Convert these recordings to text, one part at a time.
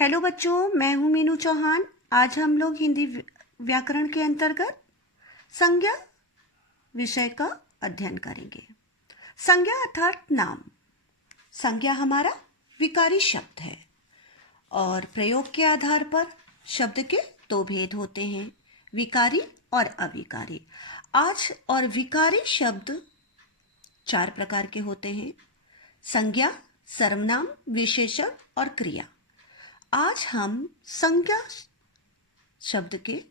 Hello बच्चों, मैं हूँ मीनू चौहान। आज हम लोग हिंदी व्याकरण के अंतर्गत संज्ञा विषय का अध्ययन करेंगे। संज्ञा अर्थात नाम। संज्ञा हमारा विकारी शब्द है और प्रयोग के आधार पर शब्द के दो भेद होते हैं, विकारी और अविकारी। आज और विकारी शब्द 4 प्रकार के होते हैं: संज्ञा, सर्वनाम, विशेषण और क्रिया। आज हम संज्ञा शब्द के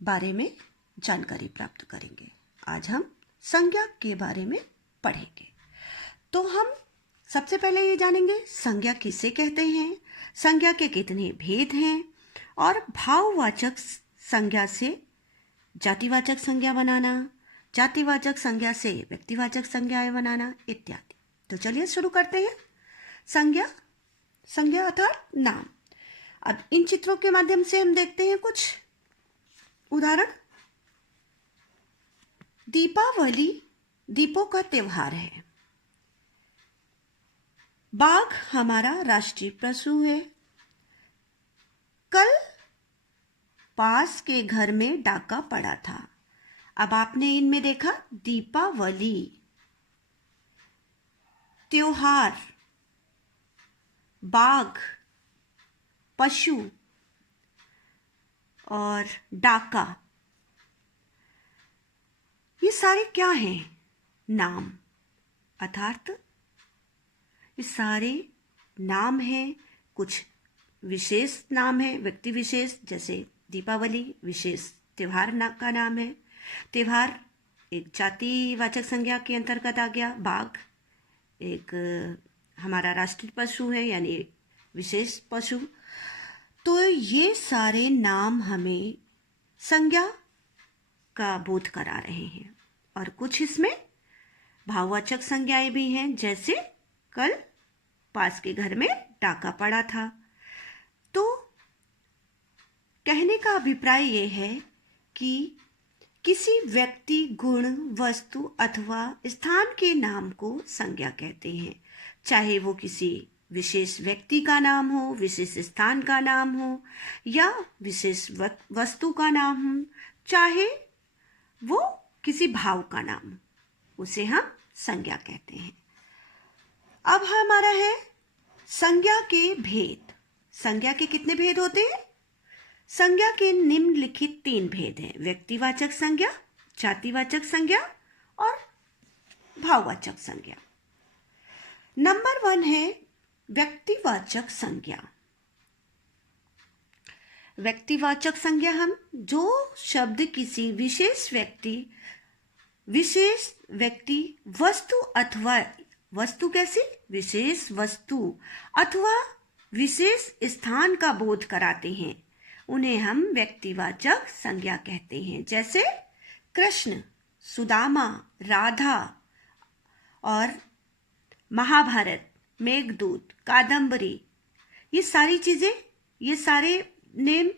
बारे में जानकारी प्राप्त करेंगे। आज हम संज्ञा के बारे में पढ़ेंगे। तो हम सबसे पहले ये जानेंगे संज्ञा किसे कहते हैं, संज्ञा के कितने भेद हैं और भाववाचक संज्ञा से जातिवाचक संज्ञा बनाना, जातिवाचक संज्ञा से व्यक्तिवाचक संज्ञाएं बनाना इत्यादि। तो चलिए शुरू करते हैं। संज्ञा अर्थात नाम। अब इन चित्रों के माध्यम से हम देखते हैं कुछ उदाहरण। दीपावली दीपों का त्योहार है। बाघ हमारा राष्ट्रीय पशु है। कल पास के घर में डाका पड़ा था। अब आपने इनमें देखा दीपावली, त्योहार, बाघ, पशु और डाका। ये सारे क्या हैं? नाम। अर्थात ये सारे नाम हैं। कुछ विशेष नाम है, व्यक्ति विशेष, जैसे दीपावली विशेष त्योहार का नाम है। त्योहार एक जातिवाचक संज्ञा के अंतर्गत आ गया। बाघ एक हमारा राष्ट्रीय पशु है, यानी विशेष पशु। तो ये सारे नाम हमें संज्ञा का बोध करा रहे हैं और कुछ इसमें भाववाचक संज्ञाएं भी हैं, जैसे कल पास के घर में डाका पड़ा था। तो कहने का अभिप्राय ये है कि किसी व्यक्ति, गुण, वस्तु अथवा स्थान के नाम को संज्ञा कहते हैं। चाहे वो किसी विशेष व्यक्ति का नाम हो, विशेष स्थान का नाम हो या विशेष वस्तु का नाम हो, चाहे वो किसी भाव का नाम हो, उसे हम संज्ञा कहते हैं। अब हमारा है संज्ञा के भेद। संज्ञा के कितने भेद होते हैं? संज्ञा के निम्नलिखित 3 भेद हैं: व्यक्तिवाचक संज्ञा, जातिवाचक संज्ञा और भाववाचक संज्ञा। नंबर 1 है व्यक्तिवाचक संज्ञा। व्यक्तिवाचक संज्ञा हम जो शब्द किसी विशेष व्यक्ति, वस्तु अथवा वस्तु कैसी विशेष वस्तु अथवा विशेष स्थान का बोध कराते हैं, उन्हें हम व्यक्तिवाचक संज्ञा कहते हैं। जैसे कृष्ण, सुदामा, राधा और महाभारत, मेघदूत, कादम्बरी, ये सारी चीज़ें, ये सारे नेम,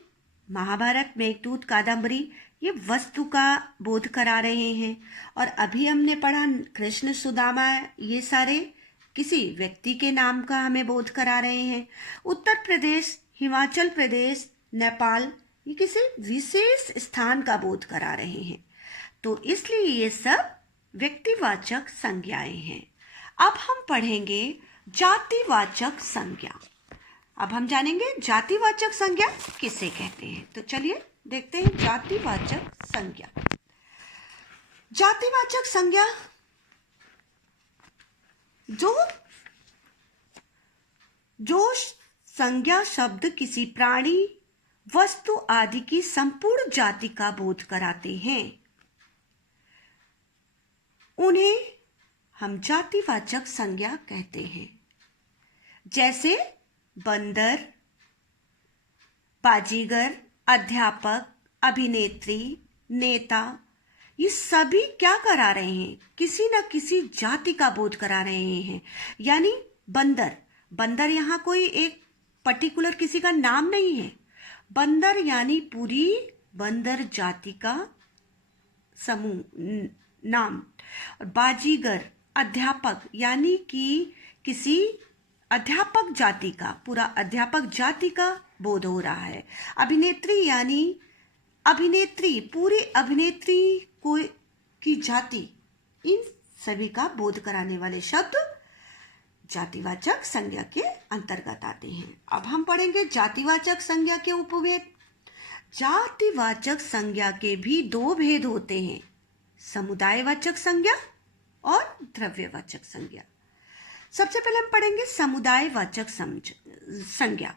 महाभारत, मेघदूत, कादम्बरी, ये वस्तु का बोध करा रहे हैं। और अभी हमने पढ़ा कृष्ण, सुदामा, ये सारे किसी व्यक्ति के नाम का हमें बोध करा रहे हैं। उत्तर प्रदेश, हिमाचल प्रदेश, नेपाल, ये किसी विशेष स्थान का बोध करा रहे हैं। तो इसलिए ये सब व्यक्तिवाचक संज्ञाएं हैं। अब हम पढ़ेंगे जातिवाचक संज्ञा। अब हम जानेंगे जातिवाचक संज्ञा किसे कहते हैं। तो चलिए देखते हैं जातिवाचक संज्ञा। जातिवाचक संज्ञा जो संज्ञा शब्द किसी प्राणी, वस्तु आदि की संपूर्ण जाति का बोध कराते हैं, उन्हें हम जातिवाचक संज्ञा कहते हैं। जैसे बंदर, बाजीगर, अध्यापक, अभिनेत्री, नेता, ये सभी क्या करा रहे हैं? किसी न किसी जाति का बोध करा रहे हैं। यानी बंदर यहाँ कोई एक पर्टिकुलर किसी का नाम नहीं है। बंदर यानी पूरी बंदर जाति का समूह, नाम। बाजीगर, अध्यापक, यानी कि किसी अध्यापक जाति का, पूरा अध्यापक जाति का बोध हो रहा है। अभिनेत्री यानी अभिनेत्री, पूरी अभिनेत्री कोई की जाति, इन सभी का बोध कराने वाले शब्द जातिवाचक संज्ञा के अंतर्गत आते हैं। अब हम पढ़ेंगे जातिवाचक संज्ञा के उपभेद। जातिवाचक संज्ञा के भी दो भेद होते हैं, समुदायवाचक संज्ञा और द्रव्यवाचक संज्ञा। सबसे पहले हम पढ़ेंगे समुदायवाचक संज्ञा।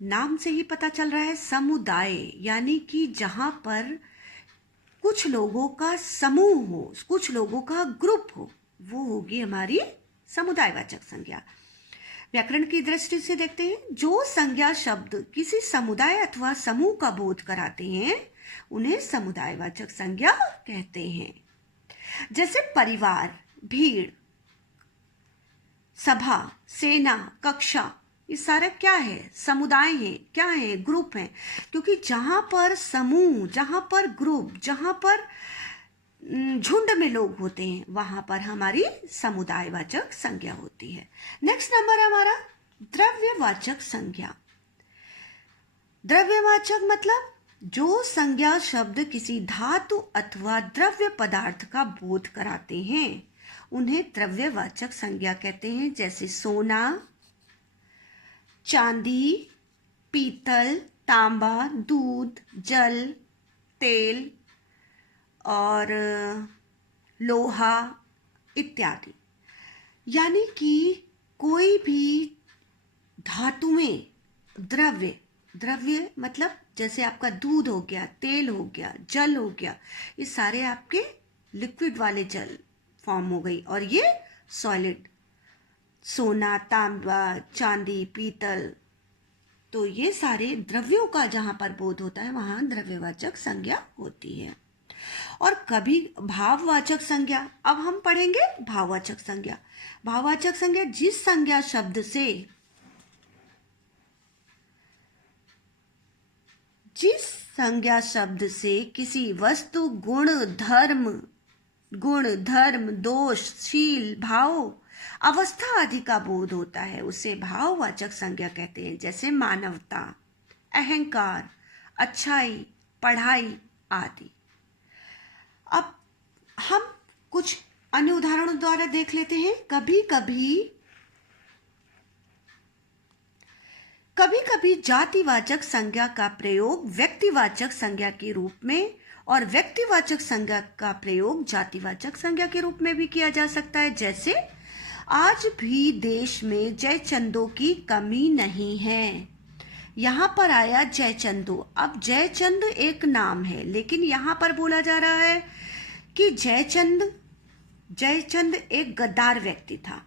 नाम से ही पता चल रहा है समुदाय, यानी कि जहां पर कुछ लोगों का समूह हो, कुछ लोगों का ग्रुप हो, वो होगी हमारी समुदायवाचक संज्ञा। व्याकरण की दृष्टि से देखते हैं, जो संज्ञा शब्द किसी समुदाय अथवा समूह का बोध कराते हैं उन्हें समुदायवाचक संज्ञा कहते हैं। जैसे परिवार, भीड़, सभा, सेना, कक्षा, ये सारा क्या है? समुदाय है। क्या है? ग्रुप है। क्योंकि जहां पर समूह, जहां पर ग्रुप, जहां पर झुंड में लोग होते हैं, वहां पर हमारी समुदायवाचक संज्ञा होती है। नेक्स्ट नंबर हमारा द्रव्यवाचक संज्ञा। द्रव्यवाचक मतलब जो संज्ञा शब्द किसी धातु अथवा द्रव्य पदार्थ का बोध कराते हैं उन्हें द्रव्यवाचक संज्ञा कहते हैं। जैसे सोना, चांदी, पीतल, तांबा, दूध, जल, तेल और लोहा इत्यादि। यानी कि कोई भी धातु में द्रव्य मतलब जैसे आपका दूध हो गया, तेल हो गया, जल हो गया, ये सारे आपके लिक्विड वाले जल फॉर्म हो गई, और ये सॉलिड सोना, तांबा, चांदी, पीतल, तो ये सारे द्रव्यों का जहां पर बोध होता है वहां द्रव्यवाचक संज्ञा होती है। और कभी भाववाचक संज्ञा। अब हम पढ़ेंगे भाववाचक संज्ञा। भाववाचक संज्ञा जिस संज्ञा शब्द से किसी वस्तु, गुण, धर्म, दोष, शील, भाव, अवस्था आदि का बोध होता है उसे भाववाचक संज्ञा कहते हैं। जैसे मानवता, अहंकार, अच्छाई, पढ़ाई आदि। अब हम कुछ अन्य उदाहरणों द्वारा देख लेते हैं। कभी कभी जातिवाचक संज्ञा का प्रयोग व्यक्तिवाचक संज्ञा के रूप में और व्यक्तिवाचक संज्ञा का प्रयोग जातिवाचक संज्ञा के रूप में भी किया जा सकता है। जैसे आज भी देश में जयचंदों की कमी नहीं है। यहाँ पर आया जयचंदो। अब जयचंद एक नाम है, लेकिन यहाँ पर बोला जा रहा है कि जयचंद एक गद्दार व्यक्ति था,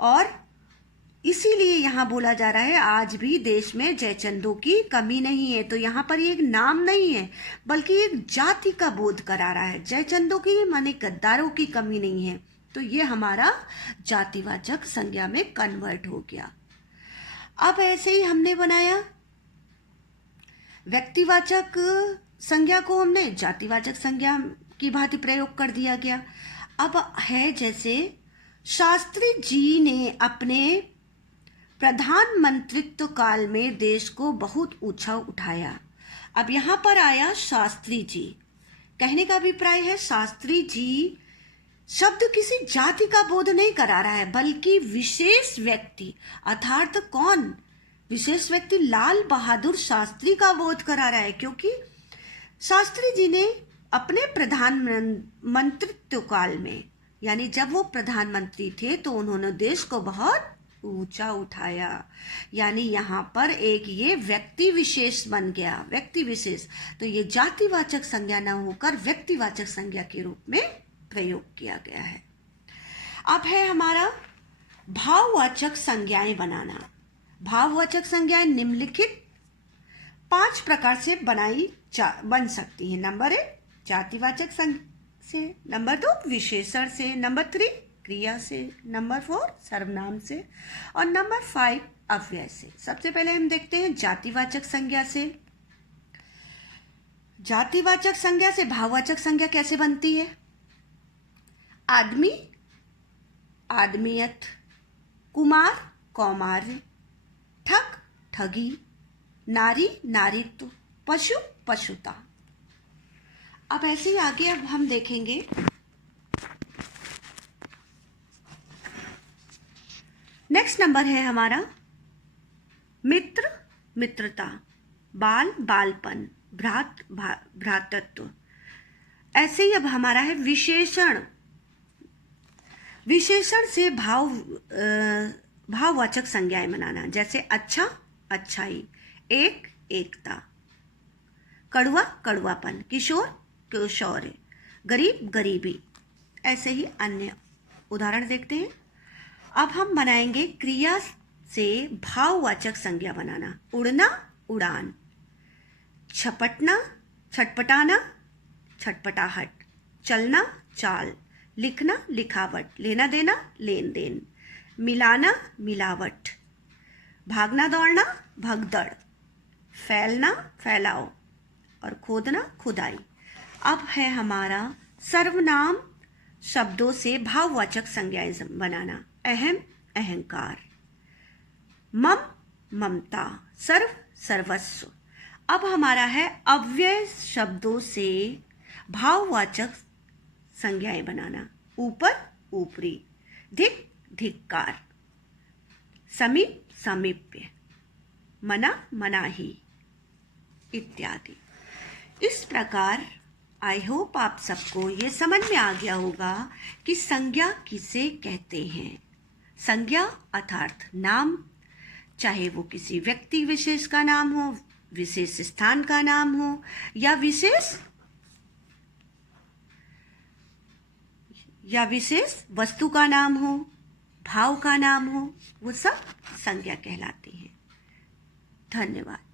और इसीलिए यहाँ बोला जा रहा है आज भी देश में जयचंदों की कमी नहीं है। तो यहाँ पर ये एक नाम नहीं है, बल्कि एक जाति का बोध करा रहा है। जयचंदों की माने गद्दारों की कमी नहीं है, तो ये हमारा जातिवाचक संज्ञा में कन्वर्ट हो गया। अब ऐसे ही हमने बनाया व्यक्तिवाचक संज्ञा को, हमने जातिवाचक संज्ञा की भांति प्रयोग कर दिया गया। अब है जैसे शास्त्री जी ने अपने प्रधानमंत्रित्व काल में देश को बहुत ऊंचा उठाया। अब यहाँ पर आया शास्त्री जी। कहने का अभिप्राय है शास्त्री जी शब्द किसी जाति का बोध नहीं करा रहा है, बल्कि विशेष व्यक्ति, अर्थात कौन? विशेष व्यक्ति लाल बहादुर शास्त्री का बोध करा रहा है, क्योंकि शास्त्री जी ने अपने प्रधानमंत्रित्व काल में, यानी जब वो प्रधानमंत्री थे तो उन्होंने देश को बहुत ऊंचा उठाया। यानी यहाँ पर एक ये व्यक्ति विशेष बन गया, व्यक्ति विशेष। तो ये जातिवाचक संज्ञा न होकर व्यक्तिवाचक संज्ञा के रूप में प्रयोग किया गया है। अब है हमारा भाववाचक संज्ञाएं बनाना। भाववाचक संज्ञाएं निम्नलिखित 5 प्रकार से बन सकती हैं। नंबर 1 जातिवाचक से, नंबर 2 विशेषण से, नंबर 3 क्रिया से, नंबर 4 सर्वनाम से, और नंबर 5 अव्यय से। सबसे पहले हम देखते हैं जातिवाचक संज्ञा से। जातिवाचक संज्ञा से भाववाचक संज्ञा कैसे बनती है? आदमी, आदमियत, कुमार कौमार्य, ठग ठगी, नारी नारीत्व, पशु पशुता। अब ऐसे ही आगे अब हम देखेंगे नेक्स्ट नंबर है हमारा मित्र मित्रता, बाल बालपन, भ्रात भ्रातृत्व। ऐसे ही अब हमारा है विशेषण। विशेषण से भाववाचक संज्ञाएं बनाना, जैसे अच्छा अच्छाई, एक एकता, कड़वा कड़वापन, किशोर किशोर, गरीब गरीबी। ऐसे ही अन्य उदाहरण देखते हैं। अब हम बनाएंगे क्रिया से भाववाचक संज्ञा बनाना, उड़ना उड़ान, छपटना छटपटाना छटपटाहट, चलना चाल, लिखना लिखावट, लेना देना लेन देन, मिलाना मिलावट, भागना दौड़ना भगदड़, फैलना फैलाओ और खोदना खुदाई। अब है हमारा सर्वनाम शब्दों से भाववाचक संज्ञाएं बनाना, अहम अहंकार, मम ममता, सर्व सर्वस्व। अब हमारा है अव्यय शब्दों से भाववाचक संज्ञाएं बनाना, ऊपर ऊपरी, धिक धिक्कार, समीप समीप्य, मना मनाही इत्यादि। इस प्रकार आई होप आप सबको ये समझ में आ गया होगा कि संज्ञा किसे कहते हैं। संज्ञा अर्थात नाम, चाहे वो किसी व्यक्ति विशेष का नाम हो, विशेष स्थान का नाम हो, या विशेष वस्तु का नाम हो, भाव का नाम हो, वो सब संज्ञा कहलाती है। धन्यवाद।